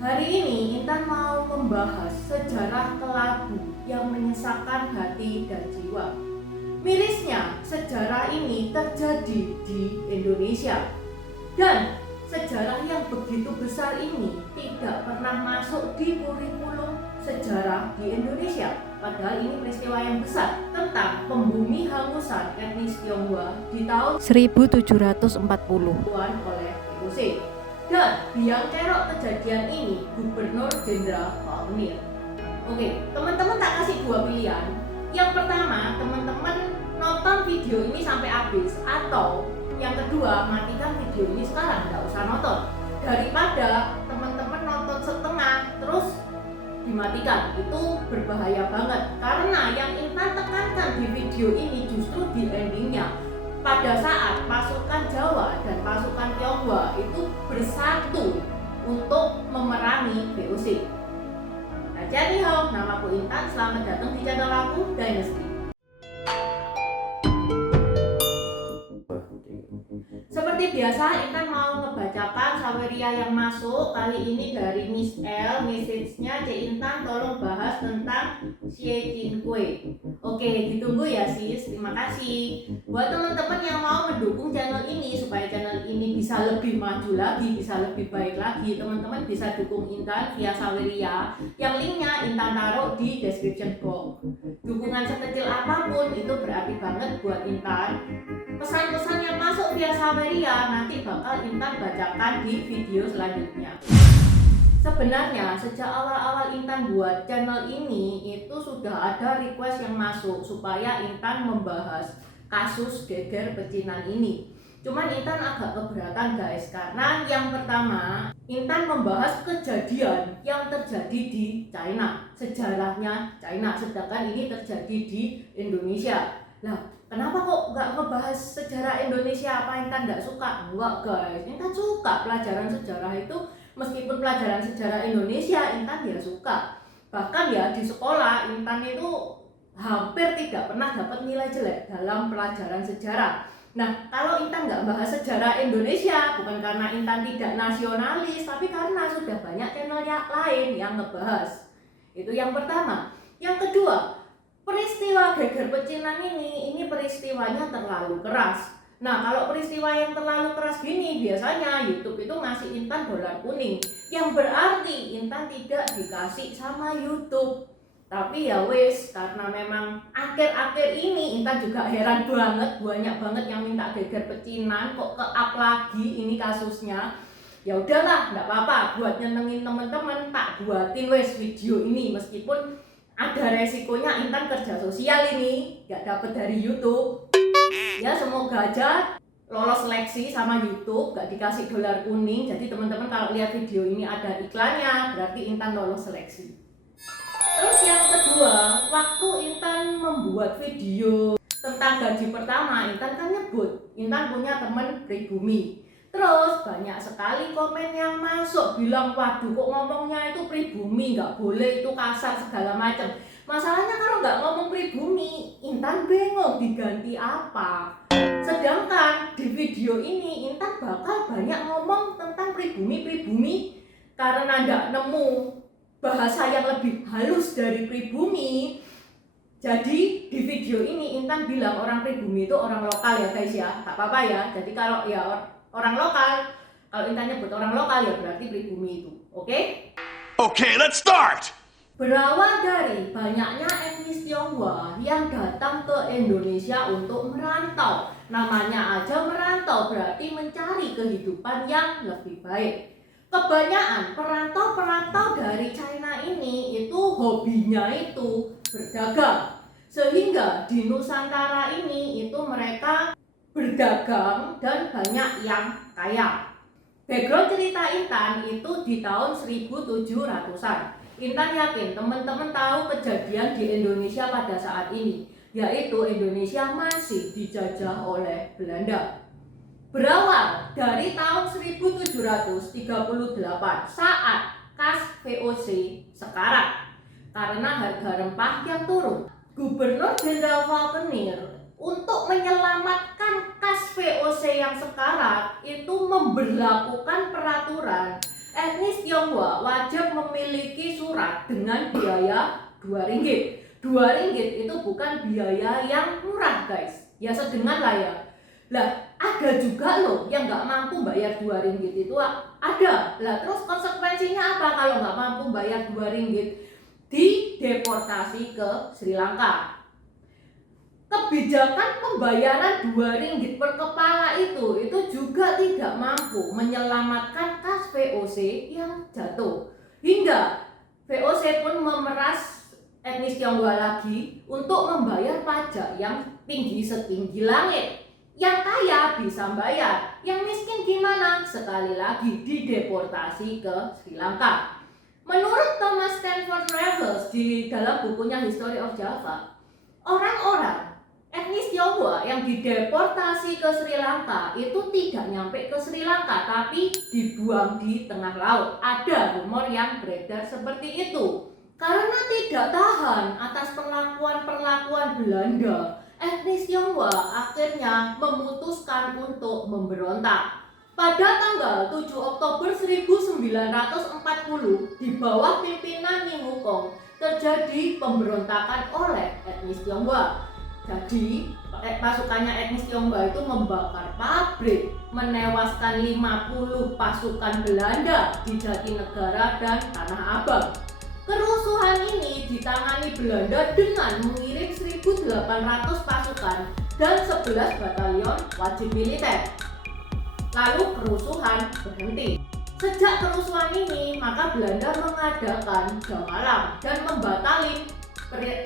Hari ini Intan mau membahas sejarah kelabu yang menyesakan hati dan jiwa. Mirisnya, sejarah ini terjadi di Indonesia. Dan sejarah yang begitu besar ini tidak pernah masuk di kurikulum sejarah di Indonesia. Padahal ini peristiwa yang besar tentang pembumi hangusan etnis Tionghoa di tahun 1740 oleh VOC. Dan biang kerok kejadian ini Gubernur Jenderal Maunir. Oke, teman-teman tak kasih dua pilihan. Yang pertama, teman-teman nonton video ini sampai habis, atau yang kedua, matikan video ini sekarang, nggak usah nonton. Daripada teman-teman nonton setengah terus dimatikan, itu berbahaya banget. Karena yang Intan tekankan di video ini justru di endingnya, pada saat pasukan Jawa dan pasukan Tionghoa itu bersatu untuk memerangi VOC. Nah, jadi namaku Intan, selamat datang di channel aku Dynasty. Seperti biasa, Intan mau ngebacakan Saweria yang masuk. Kali ini dari Miss L. Message-nya, Cik Intan tolong bahas tentang Xie Jinkui. Oke, ditunggu ya sis, terima kasih. Buat teman-teman yang mau mendukung channel ini supaya channel ini bisa lebih maju lagi, bisa lebih baik lagi, teman-teman bisa dukung Intan via Saweria, yang linknya Intan taruh di description box. Dukungan sekecil apapun itu berarti banget buat Intan. Pesan-pesan yang masuk via Saweria nanti bakal Intan bacakan di video selanjutnya. Sebenarnya sejak awal-awal Intan buat channel ini itu sudah ada request yang masuk supaya Intan membahas kasus geger pecinan ini. Cuman Intan agak keberatan guys, karena yang pertama Intan membahas kejadian yang terjadi di China, sejarahnya China, sedangkan ini terjadi di Indonesia. Nah, kenapa kok nggak ngebahas sejarah Indonesia? Apa Intan nggak suka? Enggak guys, Intan suka pelajaran sejarah itu. Meskipun pelajaran sejarah Indonesia Intan ya suka. Bahkan ya di sekolah Intan itu hampir tidak pernah dapat nilai jelek dalam pelajaran sejarah. Nah, kalau Intan nggak bahas sejarah Indonesia bukan karena Intan tidak nasionalis, tapi karena sudah banyak channel yang lain yang ngebahas. Itu yang pertama. Yang kedua, peristiwa geger pecinan ini peristiwanya terlalu keras. Nah, kalau peristiwa yang terlalu keras gini, biasanya YouTube itu ngasih Intan dolar kuning, yang berarti Intan tidak dikasih sama YouTube. Tapi ya wis, karena memang akhir-akhir ini Intan juga heran banget, banyak banget yang minta geger pecinan, kok ke-up lagi ini kasusnya. Ya udahlah, nggak apa-apa, buat nyenengin temen-temen tak buatin wis video ini, meskipun ada resikonya Intan kerja sosial ini nggak dapet dari YouTube. Ya semoga aja lolos seleksi sama YouTube, gak dikasih dolar kuning. Jadi teman-teman kalau lihat video ini ada iklannya, berarti Intan lolos seleksi. Terus yang kedua, waktu Intan membuat video tentang gaji pertama, Intan kan nyebut Intan punya teman pribumi. Terus banyak sekali komen yang masuk bilang, waduh kok ngomongnya itu pribumi, gak boleh, itu kasar segala macam. Masalahnya kalau nggak ngomong pribumi, Intan bingung diganti apa. Sedangkan di video ini Intan bakal banyak ngomong tentang pribumi karena nggak nemu bahasa yang lebih halus dari pribumi. Jadi di video ini Intan bilang orang pribumi itu orang lokal ya guys ya, tak apa-apa ya. Jadi kalau ya orang lokal, kalau Intan nyebut orang lokal ya berarti pribumi itu, oke? Okay, let's start! Berawal dari banyaknya etnis Tionghoa yang datang ke Indonesia untuk merantau. Namanya aja merantau, berarti mencari kehidupan yang lebih baik. Kebanyakan perantau-perantau dari China ini itu hobinya itu berdagang. Sehingga di Nusantara ini itu mereka berdagang dan banyak yang kaya. Background cerita Intan itu di tahun 1700-an. Intan yakin teman-teman tahu kejadian di Indonesia pada saat ini, yaitu Indonesia masih dijajah oleh Belanda. Berawal dari tahun 1738 saat kas VOC sekarat karena harga rempah yang turun. Gubernur Jenderal Maunir untuk menyelamatkan kas VOC yang sekarat itu memberlakukan peraturan Etnis Tionghoa wajib memiliki surat dengan biaya Rp2. Rp2 itu bukan biaya yang murah guys, ya sedengan lah ya. Lah ada juga loh yang nggak mampu bayar Rp2 itu ada. Lah terus konsekuensinya apa kalau nggak mampu bayar Rp2? Dideportasi ke Sri Lanka. Kebijakan pembayaran Rp2 per kepala itu juga tidak mampu menyelamatkan kas VOC yang jatuh. Hingga VOC pun memeras etnis Tionghoa lagi untuk membayar pajak yang tinggi setinggi langit. Yang kaya bisa bayar, yang miskin gimana? Sekali lagi dideportasi ke Sri Lanka. Menurut Thomas Stanford Raffles di dalam bukunya History of Java, orang-orang etnis Tionghoa yang dideportasi ke Sri Lanka itu tidak nyampe ke Sri Lanka, tapi dibuang di tengah laut. Ada rumor yang beredar seperti itu. Karena tidak tahan atas perlakuan Belanda, etnis Tionghoa akhirnya memutuskan untuk memberontak. Pada tanggal 7 Oktober 1940 di bawah pimpinan Min Wukong terjadi pemberontakan oleh etnis Tionghoa. Jadi pasukannya etnis Tionghoa itu membakar pabrik, menewaskan 50 pasukan Belanda di Jatinegara dan Tanah Abang. Kerusuhan ini ditangani Belanda dengan mengirim 1.800 pasukan dan 11 batalion wajib militer. Lalu kerusuhan berhenti. Sejak kerusuhan ini, maka Belanda mengadakan jam malam dan membatali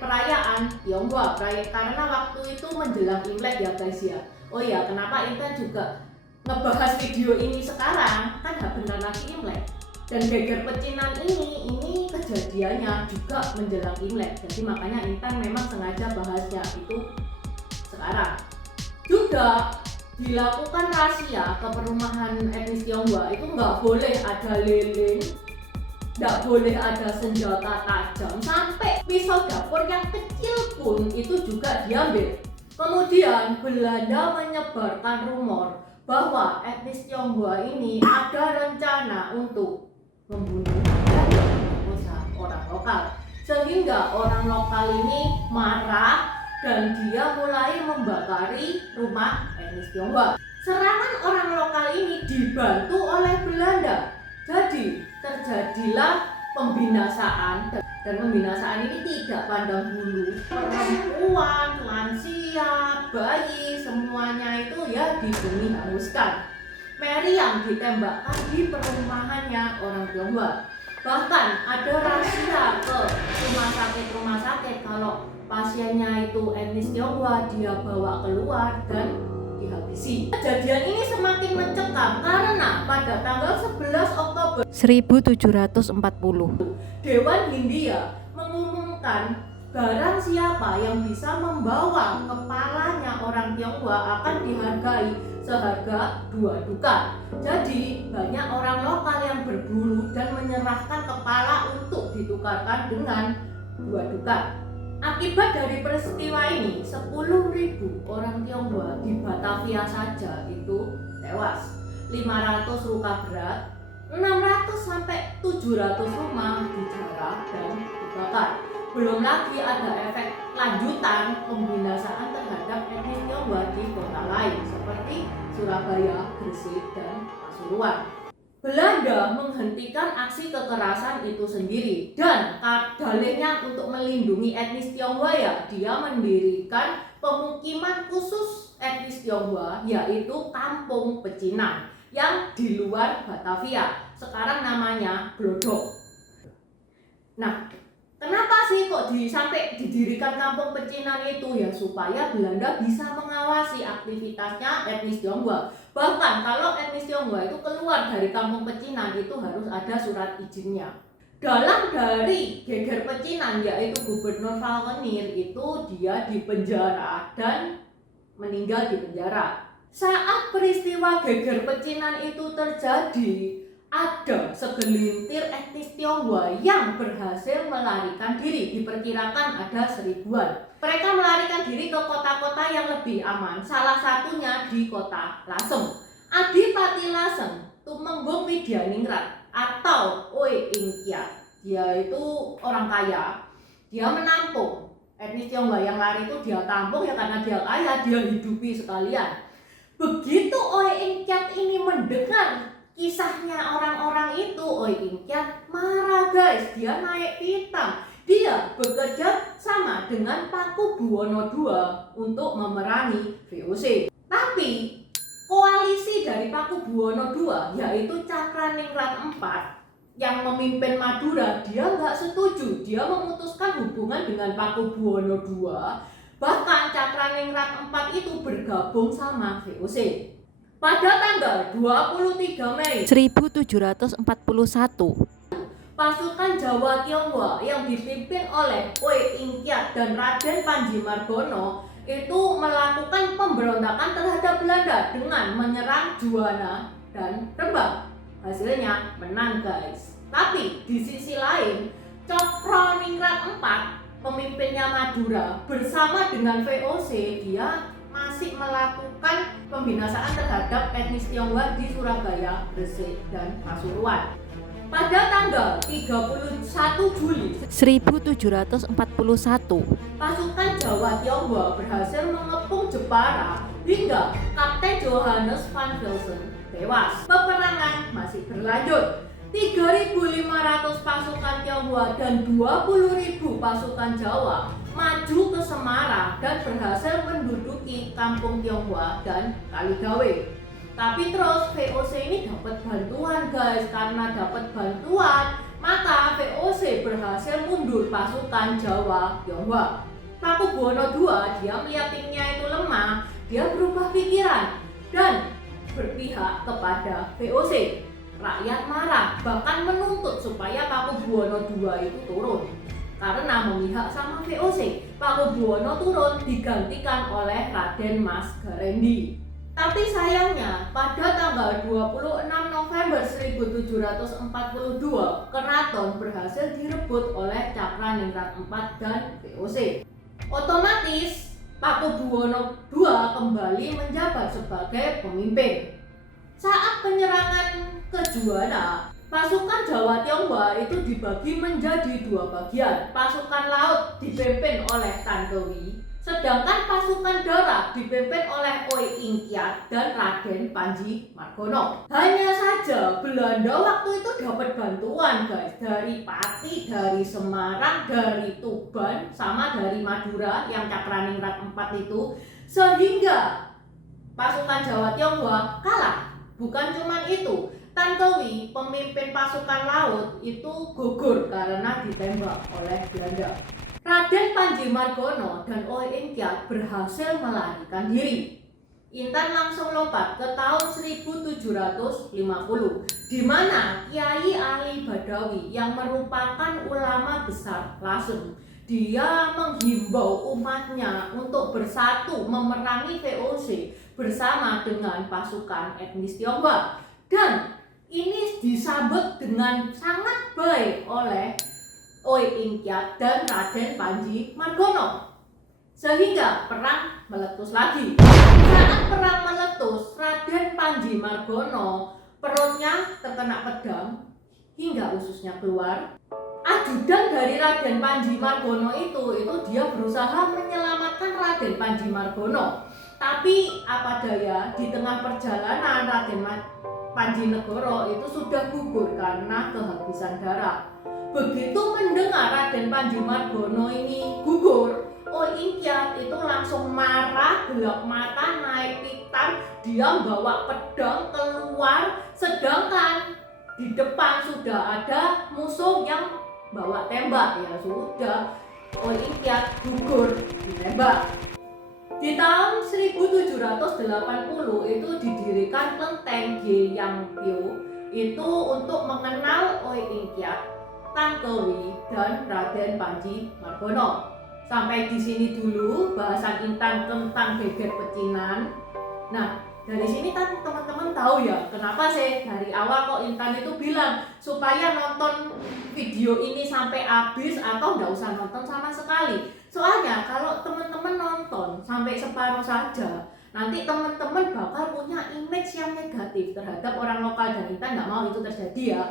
perayaan Tionghoa karena waktu itu menjelang Imlek ya guys ya. Oh ya, kenapa Intan juga ngebahas video ini sekarang? Kan bentar lagi Imlek. Dan geger pecinan ini kejadiannya juga menjelang Imlek. Jadi makanya Intan memang sengaja bahasnya itu sekarang. Juga dilakukan rahasia ke perumahan etnis Tionghoa itu nggak boleh ada lilin, nggak boleh ada senjata tajam, sampai pisau dapur yang kecil pun itu juga diambil. Kemudian Belanda menyebarkan rumor bahwa etnis Tionghoa ini ada rencana untuk membunuh dan memperkosa orang lokal, sehingga orang lokal ini marah dan dia mulai membakari rumah etnis Tionghoa. Serangan orang lokal ini dibantu oleh Belanda. Jadi terjadilah pembinasaan, dan pembinasaan ini tidak pandang bulu. Perempuan, lansia, bayi, semuanya itu ya dibunuh hanguskan. Meriam ditembakkan di perumahannya orang Tionghoa. Bahkan ada rahasia ke rumah sakit kalau pasiennya itu etnis Tionghoa dia bawa keluar dan dihabisi. Kejadian ini semakin mencekam karena pada tanggal 11 Oktober 1740 Dewan Hindia mengumumkan barang siapa yang bisa membawa kepalanya orang Tionghoa akan dihargai seharga 2 dukat. Jadi banyak orang lokal yang berburu dan menyerahkan kepala untuk ditukarkan dengan 2 dukat. Akibat dari peristiwa ini, 10.000 orang Tionghoa di Batavia saja itu tewas, 500 luka berat, 600 sampai 700 rumah dijarah dan dibakar. Belum lagi ada efek lanjutan pembinasaan terhadap etnis Tionghoa di kota lain seperti Surabaya, Gresik, dan Pasuruan. Belanda menghentikan aksi kekerasan itu sendiri dan dalihnya untuk melindungi etnis Tionghoa ya dia mendirikan pemukiman khusus etnis Tionghoa yaitu Kampung Pecinan yang di luar Batavia, sekarang namanya Glodok. Nah, kenapa sih kok sampai didirikan Kampung Pecinan itu ya supaya Belanda bisa mengawasi aktivitasnya etnis Tionghoa. Bahkan kalau etnis Tionghoa itu keluar dari Kampung Pecinan itu harus ada surat izinnya. Dalam dari geger pecinan yaitu Gubernur Falkenir itu dia dipenjara dan meninggal di penjara. Saat peristiwa geger pecinan itu terjadi, ada segelintir etnis Tionghoa yang berhasil melarikan diri, diperkirakan ada 1000-an. Mereka melarikan diri ke kota-kota yang lebih aman, salah satunya di kota Lasem. Adipati Lasem, Tumenggung Widyaningrat, atau Oi Inkyat. Dia itu orang kaya, dia menampung etnis Tionghoa yang lari itu, dia tampung ya karena dia kaya, dia hidupi sekalian. Begitu Oi Inkyat ini mendengar kisahnya orang-orang itu, Oi Inkyat marah guys, dia naik pitam. Dia bekerja sama dengan Pakubuwono II untuk memerangi VOC. Tapi koalisi dari Pakubuwono II, yaitu Cakraningrat IV yang memimpin Madura, dia nggak setuju. Dia memutuskan hubungan dengan Pakubuwono II. Bahkan Cakraningrat IV itu bergabung sama VOC. Pada tanggal 23 Mei 1741, pasukan Jawa Tionghoa yang dipimpin oleh Oi Inkyat dan Raden Panji Margono itu melakukan pemberontakan terhadap Belanda dengan menyerang Juwana dan Rembang. Hasilnya menang guys. Tapi di sisi lain, Cakraningrat IV, pemimpinnya Madura, bersama dengan VOC, dia masih melakukan pembinasaan terhadap etnis Tionghoa di Surabaya, Gresik, dan Pasuruan. Pada tanggal 31 Juli 1741, pasukan Jawa Tionghoa berhasil mengepung Jepara hingga Kapten Johannes van Velzen tewas. Peperangan masih berlanjut. 3.500 pasukan Tionghoa dan 20.000 pasukan Jawa maju ke Semarang dan berhasil menduduki Kampung Tionghoa dan Kaligawe. Tapi terus VOC ini dapat bantuan guys. Karena dapat bantuan, maka VOC berhasil mundur pasukan Jawa Tionghoa. Pakubuwono II, dia melihat timnya itu lemah, dia berubah pikiran dan berpihak kepada VOC. Rakyat marah, bahkan menuntut supaya Pakubuwono II itu turun. Karena memihak sama VOC, Pakubuwono turun digantikan oleh Raden Mas Garendi. Tapi sayangnya pada tanggal 26 November 1742, keraton berhasil direbut oleh Cakraningrat IV dan VOC. Otomatis Pakubuwono II kembali menjabat sebagai pemimpin. Saat penyerangan ke Juwana, pasukan Jawa Tionghoa itu dibagi menjadi dua bagian. Pasukan laut dipimpin oleh Tan Kewi, sedangkan pasukan darat dipimpin oleh Oi Inkyat dan Raden Panji Margono. Hanya saja Belanda waktu itu dapat bantuan guys, dari Pati, dari Semarang, dari Tuban, sama dari Madura yang Cakraningrat IV itu, sehingga pasukan Jawa Tionghoa kalah. Bukan cuma itu, Tan Kewi, pemimpin pasukan laut itu gugur karena ditembak oleh Belanda. Raden Panji Margono dan Oi Inkyat berhasil melarikan diri. Intan langsung lompat ke tahun 1750, di mana Kiai Ali Badawi yang merupakan ulama besar Lasem, dia menghimbau umatnya untuk bersatu memerangi VOC bersama dengan pasukan etnis Tionghoa. Dan ini disambut dengan sangat baik oleh Oi Inkyat dan Raden Panji Margono, sehingga perang meletus lagi. Saat perang meletus, Raden Panji Margono perutnya terkena pedang hingga ususnya keluar. Ajudan dari Raden Panji Margono itu dia berusaha menyelamatkan Raden Panji Margono. Tapi apa daya, di tengah perjalanan Raden Panji Negoro itu sudah gugur karena kehabisan darah. Begitu mendengar Raden Panji Margono ini gugur, Oi Inkyat itu langsung marah, gelap mata, naik pitam, dia bawa pedang keluar, sedangkan di depan sudah ada musuh yang bawa tembak. Ya sudah, Oi Inkyat gugur ditembak. Di tahun 1780 itu didirikan Kelenteng Gyeongbyo itu untuk mengenal Oi Inkyat, Tan Kewi, dan Raden Panji Margono. Sampai di sini dulu bahasan Intan tentang geger pecinan. Nah, dari sini kan teman-teman tahu ya kenapa sih dari awal kok Intan itu bilang supaya nonton video ini sampai habis atau nggak usah nonton sama sekali. Soalnya kalau teman-teman nonton sampai separuh saja, nanti teman-teman bakal punya image yang negatif terhadap orang lokal dan Intan nggak mau itu terjadi ya.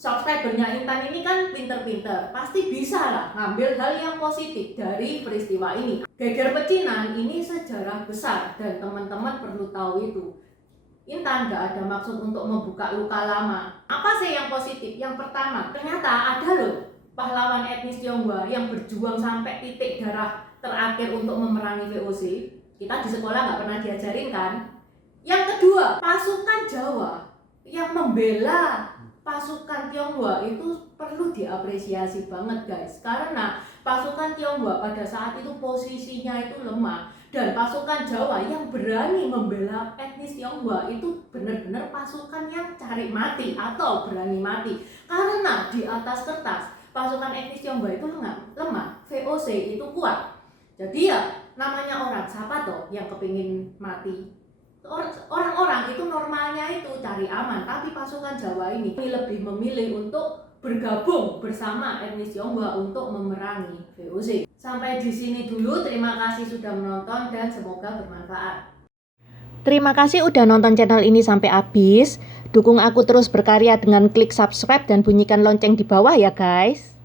subscribernya Intan ini kan pinter-pinter, pasti bisa lah ngambil hal yang positif dari peristiwa ini. Geger pecinan ini sejarah besar dan teman-teman perlu tahu itu. Intan gak ada maksud untuk membuka luka lama. Apa sih yang positif? Yang pertama, ternyata ada loh pahlawan etnis Tionghoa yang berjuang sampai titik darah terakhir untuk memerangi VOC. Kita di sekolah gak pernah diajarin kan? Yang kedua, pasukan Jawa yang membela pasukan Tionghoa itu perlu diapresiasi banget guys, karena pasukan Tionghoa pada saat itu posisinya itu lemah, dan pasukan Jawa yang berani membela etnis Tionghoa itu benar-benar pasukan yang cari mati atau berani mati, karena di atas kertas pasukan etnis Tionghoa itu lemah, VOC itu kuat. Jadi ya namanya orang siapa toh yang kepingin mati? Orang-orang itu normalnya itu cari aman, tapi pasukan Jawa ini lebih memilih untuk bergabung bersama etnis Tionghoa untuk memerangi VOC. Sampai di sini dulu, terima kasih sudah menonton dan semoga bermanfaat. Terima kasih udah nonton channel ini sampai habis. Dukung aku terus berkarya dengan klik subscribe dan bunyikan lonceng di bawah ya guys.